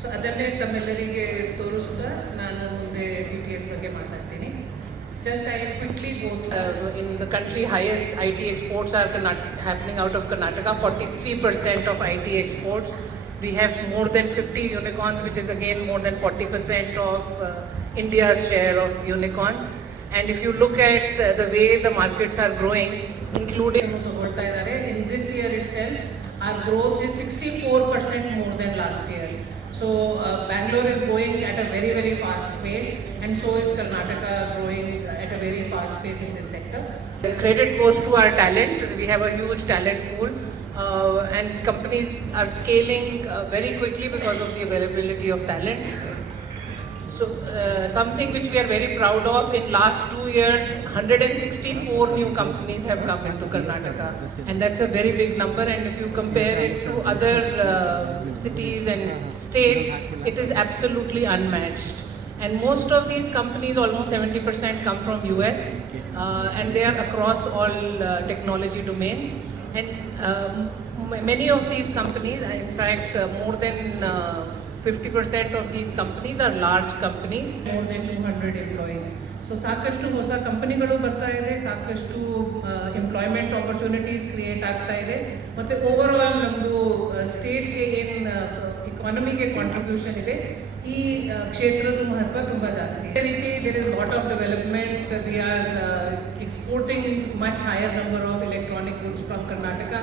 So ಅದನ್ನೇ ತಮ್ಮೆಲ್ಲರಿಗೆ ತೋರಿಸ್ತಾ ನಾನು ಮುಂದೆ BTS ಬಗ್ಗೆ ಮಾತಾಡ್ತೀನಿ. Just I quickly go in the country, highest IT exports are happening out of Karnataka. 43% of IT exports. We have more than 50 unicorns, which is again more than 40% of India's share of unicorns. And if you look at the way the markets are growing, including in this year itself, our growth is 64% more than last year. So Bangalore is going at a very, very fast pace, and so is Karnataka growing at a very fast pace in this sector. The credit goes to our talent. We have a huge talent pool, and companies are scaling very quickly because of the availability of talent. So something which we are very proud of, in last 2 years, 164 new companies have come into Karnataka, and that's a very big number. And if you compare it to other cities and states, it is absolutely unmatched. And most of these companies, almost 70%, come from US, and they are across all technology domains. And many of these companies, in fact, more than 50% of these companies are large companies, more than 200 employees. So ಸಾಕಷ್ಟು ಹೊಸ ಕಂಪನಿಗಳು ಬರ್ತಾ ಇದೆ, ಸಾಕಷ್ಟು employment opportunities create ಆಗ್ತಾ ಇದೆ, ಮತ್ತು overall ನಮ್ಮದು ಸ್ಟೇಟ್ಗೆ ಏನು ಇಕಾನಮಿಗೆ ಕಾಂಟ್ರಿಬ್ಯೂಷನ್ ಇದೆ, ಈ ಕ್ಷೇತ್ರದ ಮಹತ್ವ ತುಂಬ ಜಾಸ್ತಿ. ಅದೇ ರೀತಿ there is lot of development. We are exporting much higher number of electronic goods from Karnataka.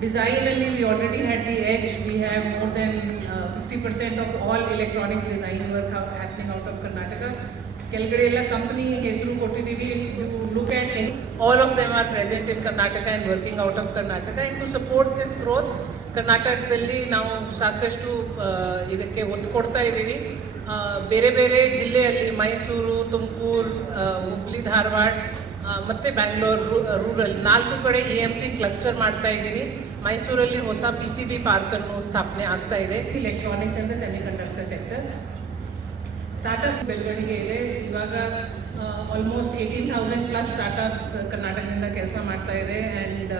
Designally, we already had the edge. We have more than 50% of all electronics design work happening out of Karnataka. Kelgade ella company hesaru kottiddivi. If you look at any, all of them are present in Karnataka and working out of Karnataka. And to support this growth, ಕರ್ನಾಟಕದಲ್ಲಿ ನಾವು ಸಾಕಷ್ಟು ಇದಕ್ಕೆ ಒತ್ತು ಕೊಡ್ತಾ ಇದ್ದೀವಿ. ಬೇರೆ ಬೇರೆ ಜಿಲ್ಲೆಯಲ್ಲಿ ಮೈಸೂರು, ತುಮಕೂರು, ಹುಬ್ಳಿ, ಧಾರವಾಡ ಮತ್ತು ಬ್ಯಾಂಗ್ಳೂರು ರೂರಲ್ 4 ಕಡೆ EMC ಕ್ಲಸ್ಟರ್ ಮಾಡ್ತಾ ಇದ್ದೀವಿ. ಮೈಸೂರಲ್ಲಿ ಹೊಸ PCB ಪಾರ್ಕನ್ನು ಸ್ಥಾಪನೆ ಆಗ್ತಾ ಇದೆ. Electronics and semiconductor sector startups ಬೆಳವಣಿಗೆ ಇದೆ. ಇವಾಗ ಆಲ್ಮೋಸ್ಟ್ 18,000+ ಸ್ಟಾರ್ಟಪ್ಸ್ ಕರ್ನಾಟಕದಿಂದ ಕೆಲಸ ಮಾಡ್ತಾ ಇದೆ. And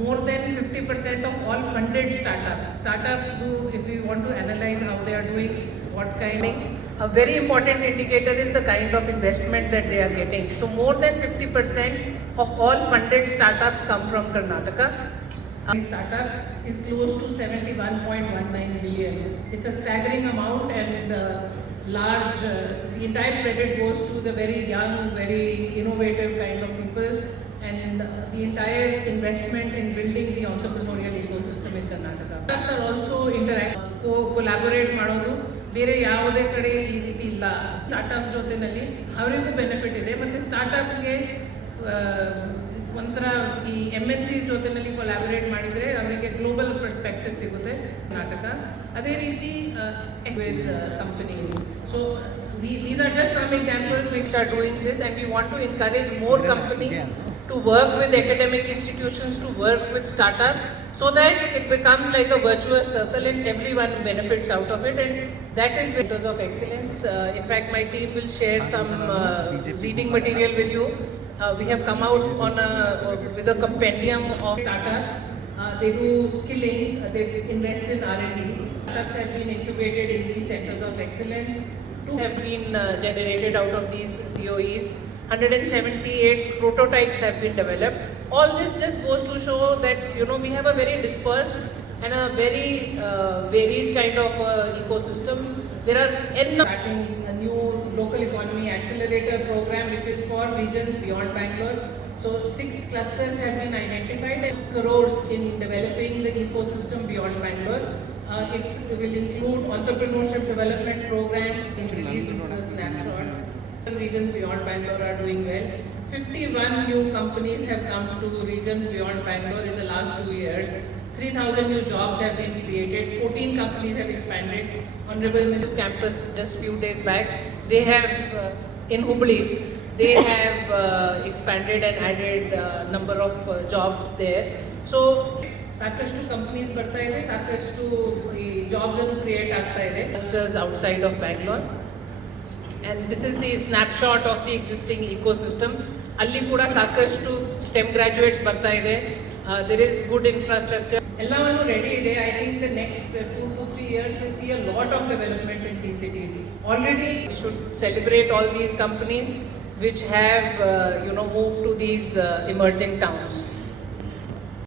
more than 50% of all funded startups do, if we want to analyze how they are doing, what kind. A very important indicator is the kind of investment that they are getting. So more than 50% of all funded startups come from Karnataka. Startups is close to 71.19 billion. It's a staggering amount, and large, the entire credit goes to the very young, very innovative kind of people, and the entire investment in building the entrepreneurial ecosystem in Karnataka. Startups are also collaborate ಮಾಡೋದು ಬೇರೆ ಯಾವುದೇ ಕಡೆ ಈ ರೀತಿ ಇಲ್ಲ. Startup ಜೊತೆನಲ್ಲಿ ಅವರಿಗೂ benefit ಇದೆ, ಮತ್ತು ಸ್ಟಾರ್ಟಪ್ಸ್ಗೆ ಒಂಥರ ಈ MNCs ಜೊತೆನಲ್ಲಿ ಕೊಲಾಬರೇಟ್ ಮಾಡಿದರೆ ಅವರಿಗೆ ಗ್ಲೋಬಲ್ ಪರ್ಸ್ಪೆಕ್ಟಿವ್ ಸಿಗುತ್ತೆ ಕರ್ನಾಟಕ. ಅದೇ ರೀತಿ with companies. So these are just some examples which are doing this, and we want to encourage more companies to work with academic institutions, to work with startups, so that it becomes like a virtuous circle and everyone benefits out of it. And that is Centers of Excellence. In fact, my team will share some reading material with you. We have come out on with a compendium of startups. They do skilling, they invest in R&D. Startups have been incubated in these Centers of Excellence. 2 have been generated out of these COEs. 178 prototypes have been developed. All this just goes to show that, we have a very dispersed and a very varied kind of ecosystem. There are starting a new local economy accelerator program which is for regions beyond Bangalore. So 6 clusters have been identified and crores in developing the ecosystem beyond Bangalore. It will include entrepreneurship development programs being released. This is a snapshot. Regions beyond Bangalore are doing well. 51 new companies have come to regions beyond Bangalore in the last 2 years. 3,000 new jobs have been created. 14 companies have expanded. Honorable Minister's campus just few days back, they have in Hubli, they have expanded and added number of jobs there. So ಸಾಕಷ್ಟು companies ಬರ್ತಾ ಇದೆ, ಸಾಕಷ್ಟು ಈ jobs ಅನ್ನು create ಆಗ್ತಾ ಇದೆ outside of Bangalore. And this is the snapshot of the existing ecosystem. ಅಲ್ಲಿ ಕೂಡ ಸಾಕಷ್ಟು STEM graduates ಬರ್ತಾ ಇದೆ. there is good infrastructure. ಎಲ್ಲವನ್ನು ರೆಡಿ ಇದೆ. I think the next 2 to 3 years we'll see a lot of development in these cities. Already we should celebrate all these companies which have moved to these emerging towns.